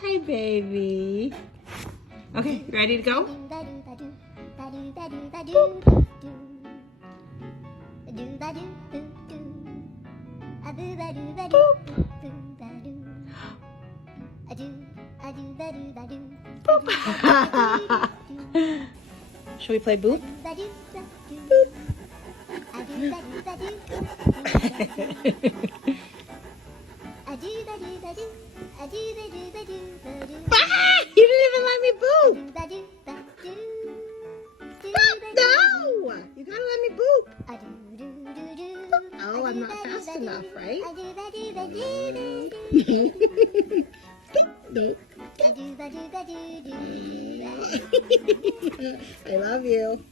Hi, baby. Okay, ready to go? Should we play boop? Boop. You didn't even let me boop. Boop, no! You gotta let me boop. Oh, I'm not fast enough, right? I love you.